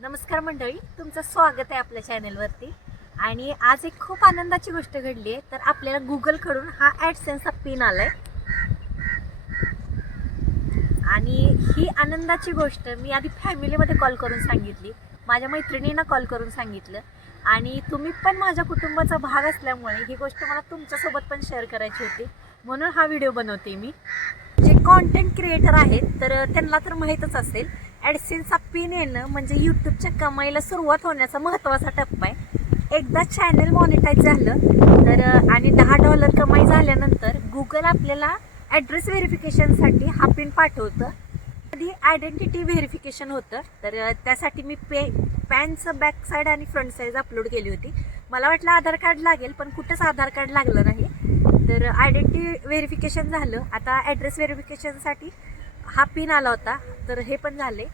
नमस्कार मंडळी, तुमचं स्वागत आहे आपल्या चॅनलवरती. आणि आज एक खूप आनंदाची गोष्ट घडली आहे. तर आपल्याला गुगलकडून हा ॲडसेन्सचा पिन आलाय आणि ही आनंदाची गोष्ट मी आधी फॅमिलीमध्ये कॉल करून सांगितली, माझ्या मैत्रिणींना कॉल करून सांगितलं आणि तुम्ही पण माझ्या कुटुंबाचा भाग असल्यामुळे ही गोष्ट मला तुमच्यासोबत पण शेअर करायची होती, म्हणून हा व्हिडिओ बनवते मी. जे कॉन्टेंट क्रिएटर आहेत तर त्यांना तर माहीतच असेल, ॲडसेन्सचा पिन येणं म्हणजे यूट्यूबच्या कमाईला सुरुवात होण्याचा महत्त्वाचा टप्पा आहे. एकदा चॅनल मॉनिटाईज झालं तर आणि $10 कमाई झाल्यानंतर गुगल आपल्याला ॲड्रेस व्हेरिफिकेशनसाठी हा पिन पाठवतं. आधी आयडेंटिटी व्हेरिफिकेशन होतं, तर त्यासाठी मी पॅनचं बॅक साईड आणि फ्रंट साईड अपलोड केली होती. मला वाटलं आधार कार्ड लागेल, पण कुठंच आधार कार्ड लागलं नाही. तर आयडेंटिटी व्हेरिफिकेशन झालं. आता ॲड्रेस व्हेरिफिकेशनसाठी हा पिन आला होता, तर हे पण झाले.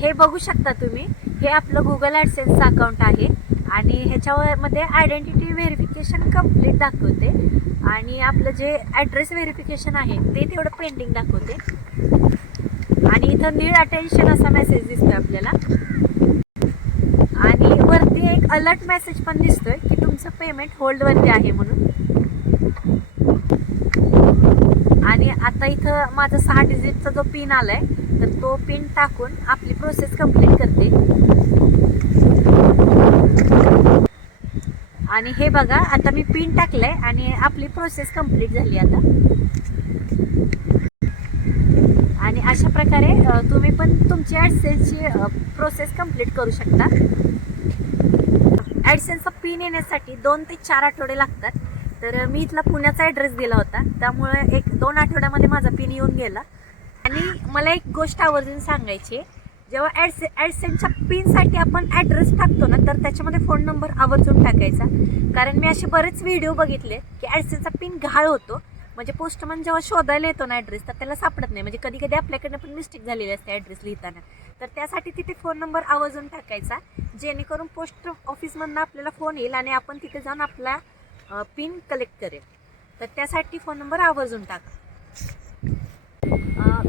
हे बघू शकता तुम्ही, हे आपलं गुगल ॲडसेन्सचं अकाउंट आहे आणि ह्याच्यामध्ये आयडेंटिटी व्हेरिफिकेशन कंप्लीट दाखवते आणि आपलं जे ॲड्रेस व्हेरिफिकेशन आहे ते तेवढं पेंडिंग दाखवते. आणि इथं नीड अटेन्शन असा मेसेज दिसतोय आपल्याला आणि वरती एक अलर्ट मेसेज पण दिसतोय की तुमचं पेमेंट होल्डवरती आहे म्हणून. आणि आता इथं माझा 6 डिजिटचा जो पिन आलाय तर तो पिन टाकून आपली प्रोसेस कंप्लीट करते. आणि हे बघा, आता मी पिन टाकलंय आणि आपली प्रोसेस कंप्लीट झाली आता. आणि अशा प्रकारे तुम्ही पण तुमची ॲडसेन्सची प्रोसेस कंप्लीट करू शकता. ॲडसेन्सचा पिन येण्यासाठी 2 ते 4 आठवडे लागतात. तर मी इथला पुण्याचा ॲड्रेस दिला होता, त्यामुळे 1-2 आठवड्यामध्ये माझा पिन येऊन गेला. आणि मला एक गोष्ट आवर्जून सांगायची आहे, जेव्हा ॲडसेन्सच्या पिनसाठी आपण ॲड्रेस टाकतो ना, तर त्याच्यामध्ये फोन नंबर आवर्जून टाकायचा. कारण मी असे बरेच व्हिडिओ बघितले की ॲडसेन्सचा पिन घाळ होतो, म्हणजे पोस्टमन जेव्हा शोधायला येतो ना ॲड्रेस, तर त्याला सापडत नाही. म्हणजे कधी कधी आपल्याकडनं पण मिस्टेक झालेली असते ॲड्रेस लिहिताना. तर त्यासाठी तिथे फोन नंबर आवर्जून टाकायचा, जेणेकरून पोस्ट ऑफिसमधनं आपल्याला फोन येईल आणि आपण तिथे जाऊन आपला पिन कलेक्ट करेल. तर त्यासाठी फोन नंबर आवर्जून टाका.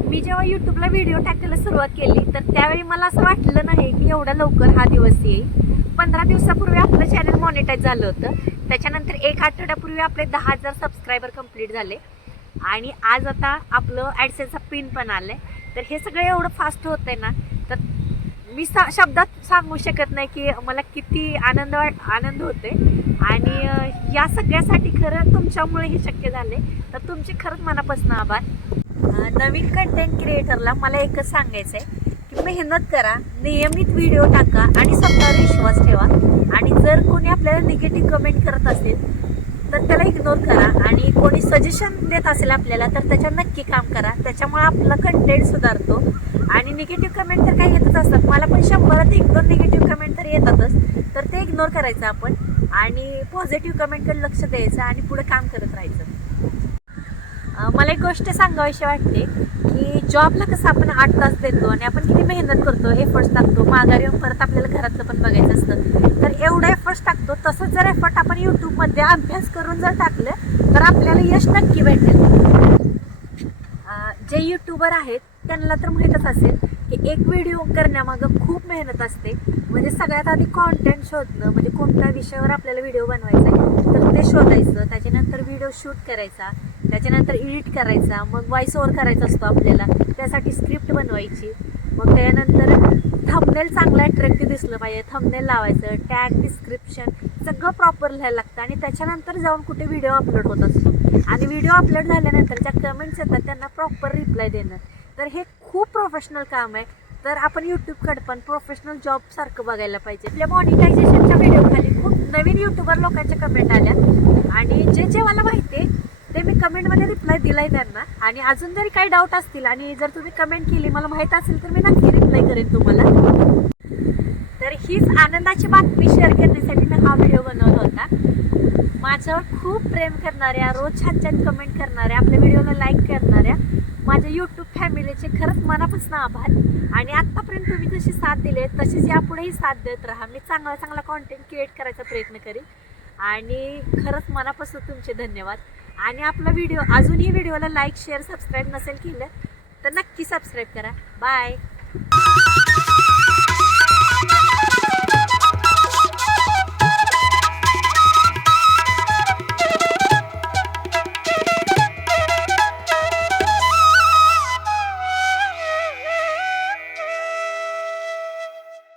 मी जेव्हा यूट्यूबला व्हिडिओ टाकायला सुरुवात केली तर त्यावेळी मला असं वाटलं नाही की एवढा लवकर हा दिवस येईल. 15 दिवसापूर्वी आपलं चॅनल मॉनिटाईज झालं होतं, त्याच्यानंतर 1 आठवड्यापूर्वी आपले 10,000 सबस्क्रायबर कंप्लीट झाले आणि आज आता आपलं ॲडसेन्सचा पिन पण आलं आहे. तर हे सगळं एवढं फास्ट होतं आहे ना, तर मी शब्दात सांगू शकत नाही की मला किती आनंद होते. आणि या सगळ्यासाठी खरं तुमच्यामुळे हे शक्य झाले, तर तुमचे खरंच मनापासून आभार. नवीन कंटेंट क्रिएटरला मला एकच सांगायचं आहे की मेहनत करा, नियमित व्हिडिओ टाका आणि स्वतःवर विश्वास ठेवा. आणि जर कोणी आपल्याला निगेटिव्ह कमेंट करत असेल तर त्याला इग्नोर करा. आणि कोणी सजेशन देत असेल आपल्याला तर त्याच्यावर नक्की काम करा, त्याच्यामुळे आपला कंटेंट सुधारतो. आणि निगेटिव्ह कमेंट तर काही येतच असतात, मला पण 100त 1-2 निगेटिव्ह कमेंट तर येतातच, तर ते इग्नोर करायचं आपण आणि पॉझिटिव्ह कमेंटकडे लक्ष द्यायचं आणि पुढे काम करत राहायचं. मला एक गोष्ट सांगावीशी वाटते की जॉबला कसं आपण 8 तास देतो आणि आपण किती मेहनत करतो, एफर्ट्स टाकतो, माघारी येऊन परत आपल्याला घरातलं पण बघायचं असतं. तर एवढं एफर्ट्स टाकतो, तसंच जर एफर्ट आपण यूट्यूबमध्ये अभ्यास करून जर टाकलं तर आपल्याला यश नक्की भेटेल. जे यूट्यूबर आहेत त्यांना तर माहीतच असेल की एक व्हिडिओ करण्यामागं खूप मेहनत असते. म्हणजे सगळ्यात आधी कॉन्टेंट शोधणं, म्हणजे कोणत्या विषयावर आपल्याला व्हिडिओ बनवायचा आहे तर ते शोधायचं, त्याच्यानंतर व्हिडिओ शूट करायचा, त्याच्यानंतर एडिट करायचा, मग व्हॉइस ओव्हर करायचा असतो आपल्याला, त्यासाठी स्क्रिप्ट बनवायची, मग त्यानंतर थंबनेल चांगला अट्रॅक्टिव्ह दिसलं पाहिजे, थंबनेल लावायचं, टॅग, डिस्क्रिप्शन सगळं प्रॉपर लिहायला लागतं. आणि त्याच्यानंतर जाऊन कुठे व्हिडिओ अपलोड होत असतो आणि व्हिडिओ अपलोड झाल्यानंतर ज्या कमेंट्स येतात त्यांना प्रॉपर रिप्लाय देणं, तर हे खूप प्रोफेशनल काम आहे. तर आपण यूट्यूबकडे पण प्रोफेशनल जॉब सारखं बघायला पाहिजे. आपल्या मॉनिटायझेशनच्या व्हिडिओ खाली खूप नवीन यूट्यूबर लोकांच्या कमेंट आल्या आणि जे मला माहिती आहे ते मी कमेंटमध्ये रिप्लाय दिलाय त्यांना. आणि अजून जरी काही डाऊट असतील आणि जर तुम्ही कमेंट केली मला माहीत असेल तर मी नक्की रिप्लाय करेन तुम्हाला. तर हीच आनंदाची बातमी शेअर करण्यासाठी मी हा व्हिडिओ बनवला होता. माझ्यावर खूप प्रेम करणाऱ्या, रोज छान कमेंट करणाऱ्या, आपल्या व्हिडिओला लाईक करणाऱ्या माझ्या यूट्यूब फॅमिलीचे खरंच मनापासून आभार. आणि आत्तापर्यंत तुम्ही जशी साथ दिली तशीच यापुढेही साथ देत राहा. मी चांगला कॉन्टेंट क्रिएट करायचा प्रयत्न करेन आणि खरंच मनापासून तुमचे धन्यवाद. आणि आपला व्हिडिओ अजूनही व्हिडिओला लाईक, शेअर, सबस्क्राईब नसेल केलं तर नक्की सबस्क्राईब करा. बाय.